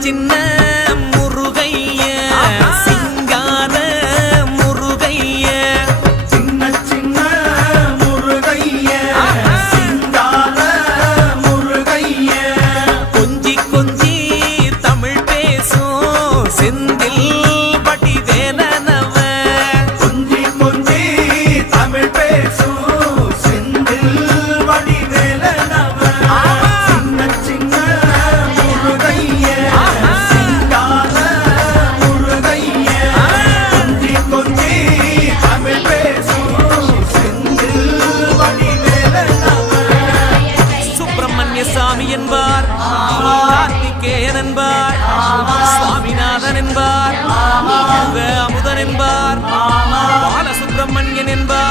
சின்ன முருகைய சிங்கார முருகைய சின்ன சின்ன முருகைய சிங்கார முருகைய கொஞ்சி கொஞ்சி தமிழ் பேசும் செந்தில் வடிவேலனவ கொஞ்சி கொஞ்சி தமிழ் பேசும் செந்தில் வடிவேலனவ சின்ன சின்ன முருகைய சிங்கார முருகைய கொஞ்சி கொஞ்சி தமிழ் பேசும் செந்தில் வடிவேலனவ சுப்பிரமணிய சாமி என்பார் கார்த்திகேயன் என்பார் சுவாமிநாதன் என்பார் அமுதன் என்பார் பாலசுப்பிரமணியன் என்பார்